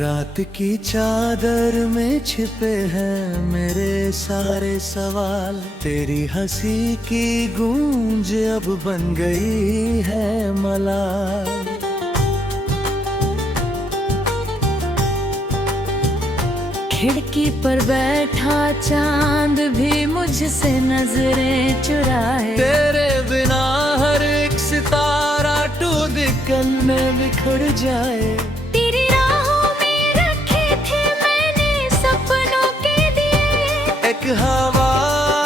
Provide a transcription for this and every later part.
रात की चादर में छिपे हैं मेरे सारे सवाल। तेरी हंसी की गूंज अब बन गई है मलाल। खिड़की पर बैठा चांद भी मुझसे नजरें चुराए। तेरे बिना हर एक सितारा टूट दिक्कत में बिखर जाए। तेरी राहों में रखे थे मैंने सपनों के दिए। एक हवा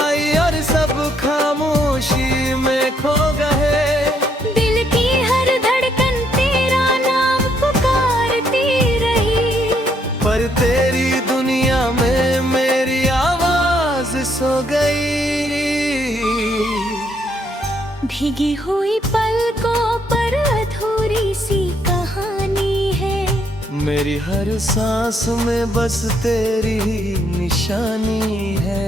आई और सब खामोशी में खो गए। दिल की हर धड़कन तेरा नाम पुकारती रही। पर तेरी दुनिया में मेरी आवाज सो गई। भीगी हुई पलकों पर अधूरी सी कहानी है। मेरी हर सांस में बस तेरी निशानी है।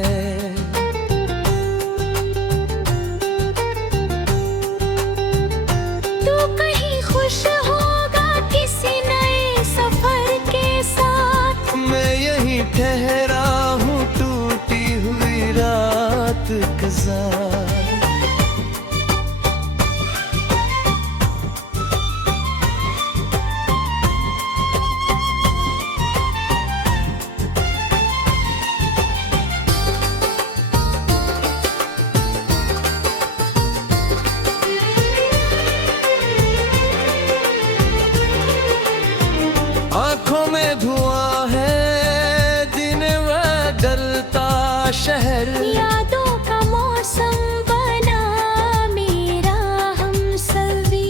तू कहीं खुश होगा किसी नए सफर के साथ। मैं यहीं ठहरा हूँ टूटी हुई रात के साथ। आँखों में धुआं है दिन बदलता शहर। यादों का मौसम बना मेरा हमसफी।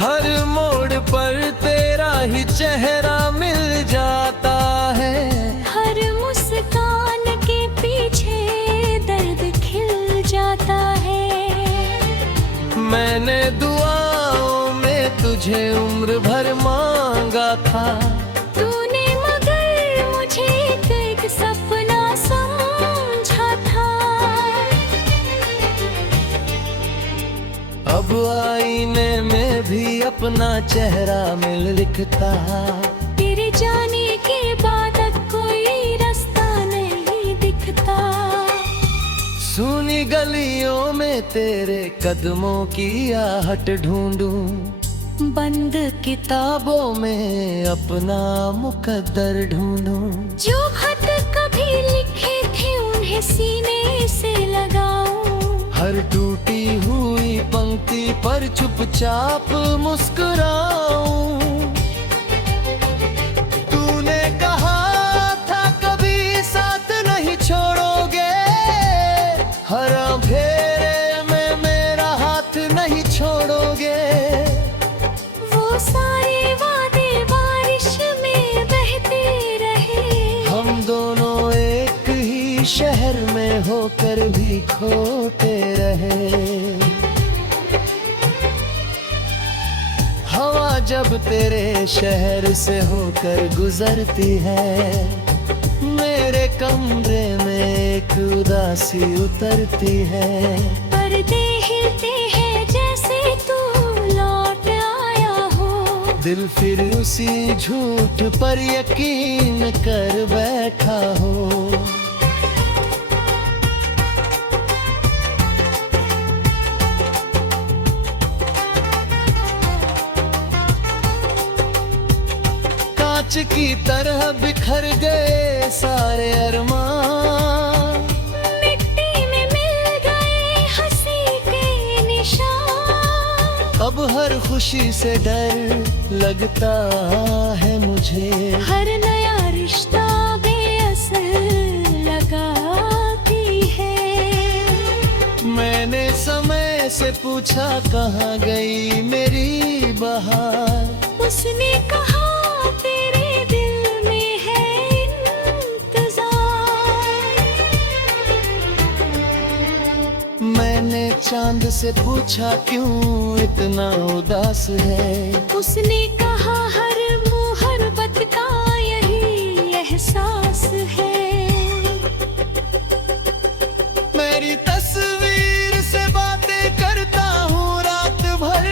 हर मोड़ पर तेरा ही चेहरा मिल जाता है। हर मुस्कान के पीछे दर्द खिल जाता है। मैंने दुआओं में तुझे उम्र भर मांगा था। तूने मगर मुझे एक सपना समझा था। अब आईने में भी अपना चेहरा मिल लिखता। तेरे जाने के बाद अब कोई रास्ता नहीं दिखता। सुनी गलियों में तेरे कदमों की आहट ढूंढूं। बंद किताबों में अपना मुकद्दर ढूंढूं। जो खत कभी लिखे थे उन्हें सीने से लगाऊं। हर टूटी हुई पंक्ति पर चुपचाप मुस्कुराऊं। तूने कहा था कभी साथ नहीं छोड़ोगे। हर फेरे में मेरा हाथ नहीं छोड़ोगे। वो सारे वादे बारिश में बहते रहे। हम दोनों एक ही शहर में होकर भी खोते रहे। हवा जब तेरे शहर से होकर गुजरती है। मेरे कमरे में एक उदासी उतरती है। पर्दे हिलते हैं जैसे तू लौट आया हो। दिल फिर उसी झूठ पर यकीन कर बैठा हो। कांच की तरह बिखर गए सारे अरमान। मिट्टी में मिल गए हंसी के निशान। अब हर खुशी से डर लगता है मुझे। हर नया रिश्ता बेअसर लगाती है। मैंने समय से पूछा कहाँ गई मेरी बहार। उसने कहा तेरे दिल में है इंतजार। मैंने चांद से पूछा क्यों इतना उदास है। उसने कहा हर मुहब्बत का यही एहसास है। मेरी तस्वीर से बातें करता हूँ रात भर।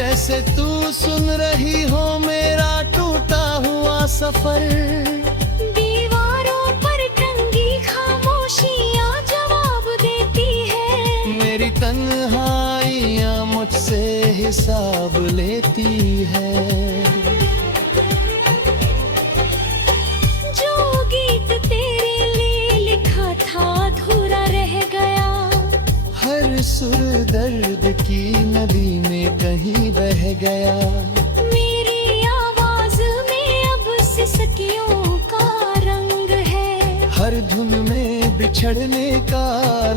जैसे तू सुन रही हो मेरा टूटा हुआ सफर। दीवारों पर टंगी खामोशियां जवाब देती है। मेरी तन्हाइयां मुझसे हिसाब लेती है। जो गीत तेरे लिए लिखा था अधूरा रह गया। हर सुर दर्द की नदी में कहीं बह गया। मेरी आवाज में अब सिसकियों का रंग है। हर धुन में बिछड़ने का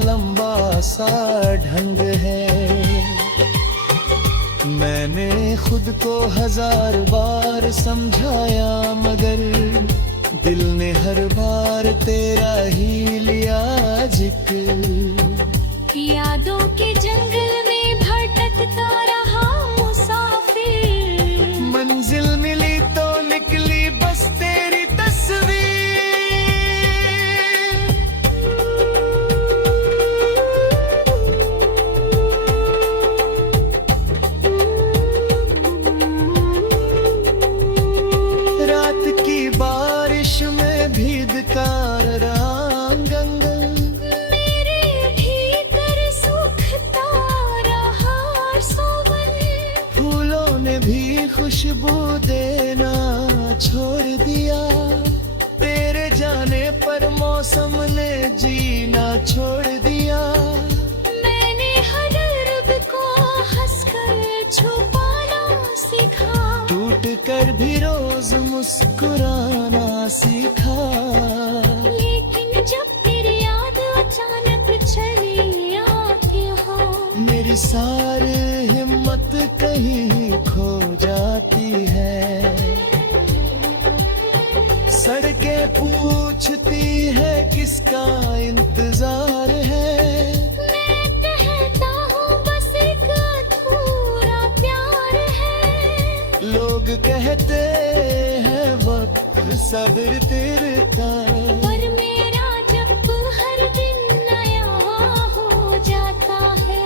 लंबा सा ढंग है। मैंने खुद को 1000 बार समझाया मगर दिल ने हर बार तेरा ही लिया जिक्र। यादों के जंगल में भटकता रहा मुसाफिर। मंजिल मिली तो निकली बस तेरी तस्वीर। रात की बारिश में भीगता रहा आंगन। मेरे भीतर सूखता रहा सोवन। फूलों ने भी खुशबू देना छोड़ दिया। तेरे जाने पर मौसम ने जीना छोड़ दिया। मैंने हर दर्द को हंसकर छुपाना सीखा। टूट कर भी रोज मुस्कुराना सीखा। लेकिन जब तेरी याद अचानक चली आती हो। मेरी सारी हिम्मत कहीं खो जाती है। सड़कें पूछती है किसका इंतजार है। मैं कहता हूँ बस एक अधूरा प्यार है। लोग कहते हैं वक्त सब्र तेरता। पर मेरा जब हर दिन नया हो जाता है।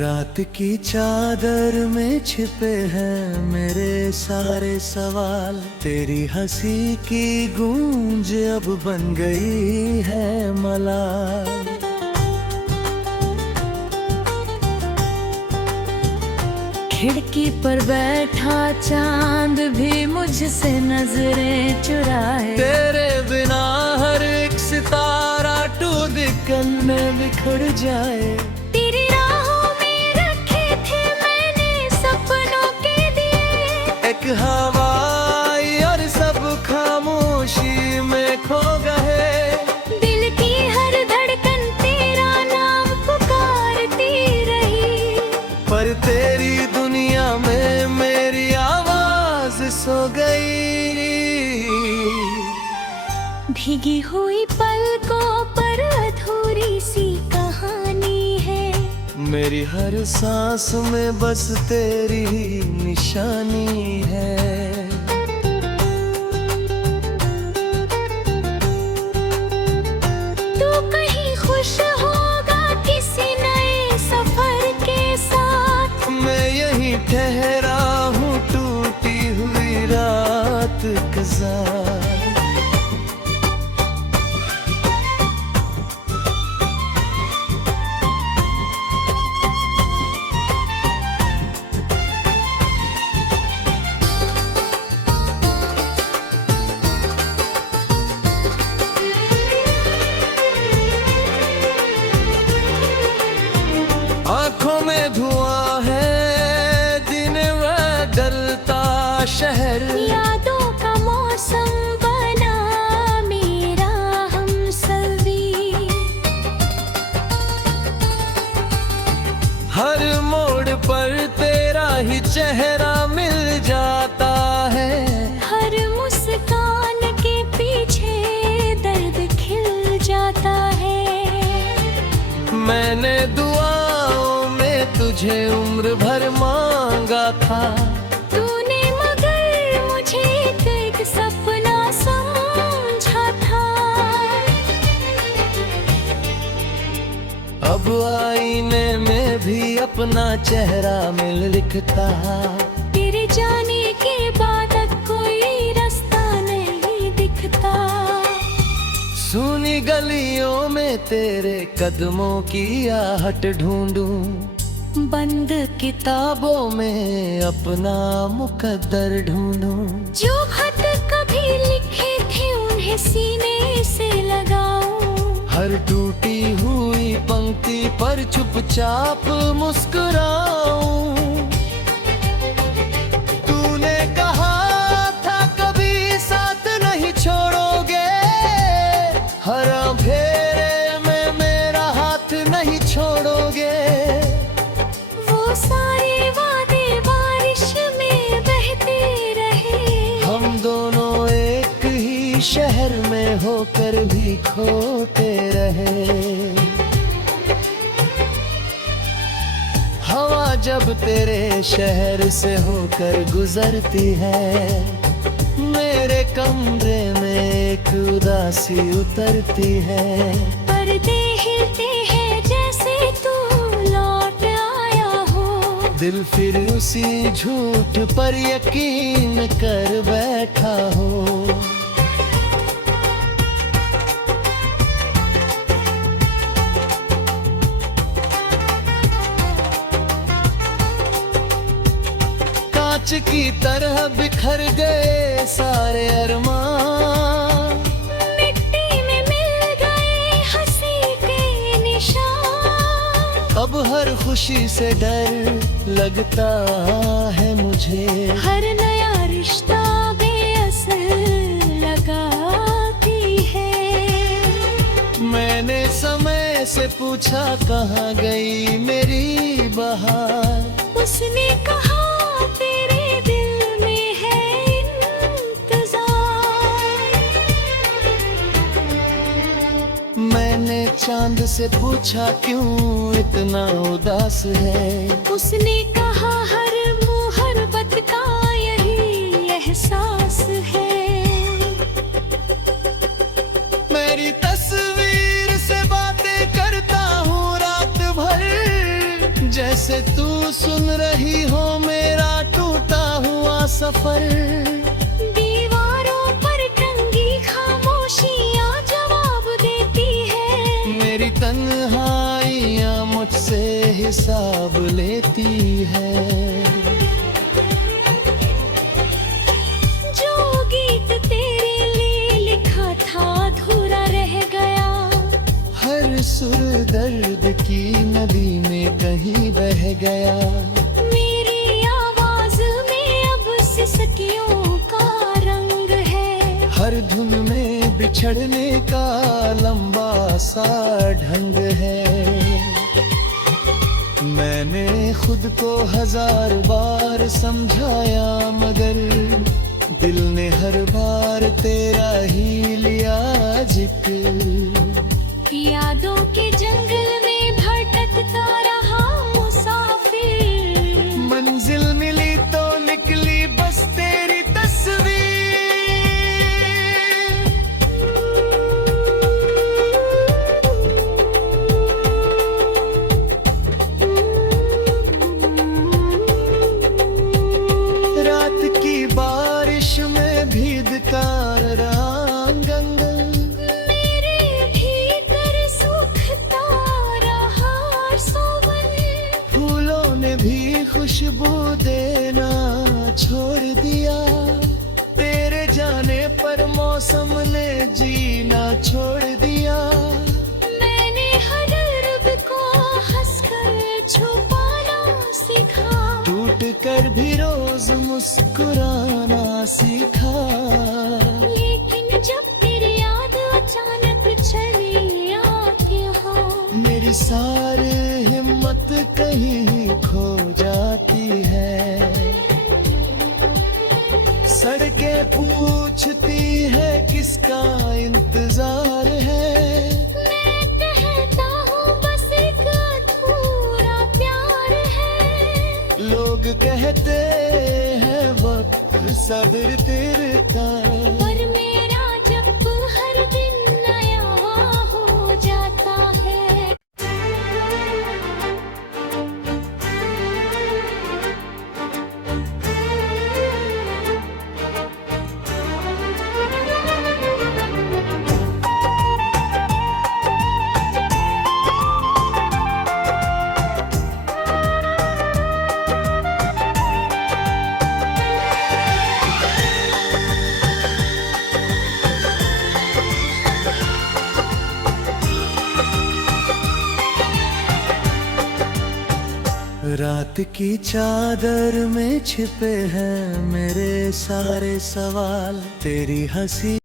रात की चादर में छिपे हैं मेरे सारे सवाल। तेरी हंसी की गूंज अब बन गई है मलाल। खिड़की पर बैठा चांद भी मुझसे नजरें चुराए। तेरे बिना हर एक सितारा टूट दिक्कत में बिखर जाए। तेरी राहों में रखे थे मैंने सपनों के दिए। एक हवाई और सब खामोशी में खो गए। दिल की हर धड़कन तेरा नाम पुकारती रही। पर तेरी दुनिया में मेरी आवाज सो गई। भीगी हुई पलकों पर अधूरी सी कहानी है। मेरी हर सांस में बस तेरी निशानी है। तू कहीं खुश होगा किसी नए सफर के साथ। मैं यहीं ठहरा हूँ टूटी हुई रात के साथ। आँखों में धुआं है दिन बदलता शहर। यादों का मौसम बना मेरा हमसफर। चेहरा मिल जाता है। हर मुस्कान के पीछे दर्द खिल जाता है। मैंने दुआओं में तुझे उम्र भर मांगा था। तूने मगर मुझे एक सपना समझा था। अब आईने में भी अपना चेहरा मिल लिखता। तेरे जाने के बाद अब कोई रास्ता नहीं दिखता। सूनी गलियों में तेरे कदमों की आहट ढूंढूं। बंद किताबों में अपना मुकद्दर ढूंढूं। जो खत कभी लिखे थे उन्हें सीने से लगाऊं। हर टूटी हुई पंक्ति पर चुपचाप मुस्कुराऊं। तूने कहा था कभी साथ नहीं छोड़ोगे। हर फेरे में मेरा हाथ नहीं छोड़ोगे। वो सारे वादे बारिश में बहते रहे। हम दोनों एक ही शहर में होकर भी खोते रहे। हवा जब तेरे शहर से होकर गुजरती है, मेरे कमरे में एक उदासी उतरती है। पर्दे हिलते हैं जैसे तू लौट आया हो। दिल फिर उसी झूठ पर यकीन कर बैठा हो। कांच की तरह बिखर गए सारे अरमान। मिट्टी में मिल गए हंसी के निशान। अब हर खुशी से डर लगता है मुझे। हर नया रिश्ता बेअसर लगाती है। मैंने समय से पूछा कहाँ गई मेरी बहार। उसने कहा तेरे दिल में है इंतजार। मैंने चांद से पूछा क्यों इतना उदास है। उसने कहा हर मुहब्बत का यही एहसास है। मेरी तस्वीर से बातें करता हूँ रात भर। जैसे तू सुन रही हो मेरा टूटा हुआ सफर। दीवारों पर टंगी खामोशियाँ जवाब देती है। मेरी तन्हाइयाँ मुझसे हिसाब लेती है। जो गीत तेरे लिए लिखा था अधूरा रह गया। हर सुर दर्द की नदी में कहीं बह गया। मेरी आवाज में अब सिसकियों का रंग है। हर धुन में बिछड़ने का लंबा सा ढंग है। मैंने खुद को 1000 बार समझाया मगर दिल ने हर बार तेरा ही लिया जिक्र। यादों के जंगल में भटकता रहा मुसाफिर। मंजिल मिली तो निकली बस तेरी तस्वीर। रात की बारिश में भीगता रंगन। मेरे भीतर सूखता रहा सोवन। फूलों ने भी खुशबू देना छोड़ दिया। तेरे जाने पर मौसम ने जीना छोड़ दिया। मैंने हर दर्द को हंसकर छुपाना सीखा। टूट कर भी रोज मुस्कुराना सीखा। लेकिन जब तेरी याद अचानक चली आती हो। मेरी सारी हिम्मत कहीं खो जाती है। सड़कें पूछती है किसका इंतजार है, मैं कहता हूँ बस एक अधूरा प्यार है। लोग कहते हैं वक्त सब्र तेरता, पर मेरा जब हर दिन नया हो जाता है। रात की चादर में छिपे हैं मेरे सारे सवाल, तेरी हंसी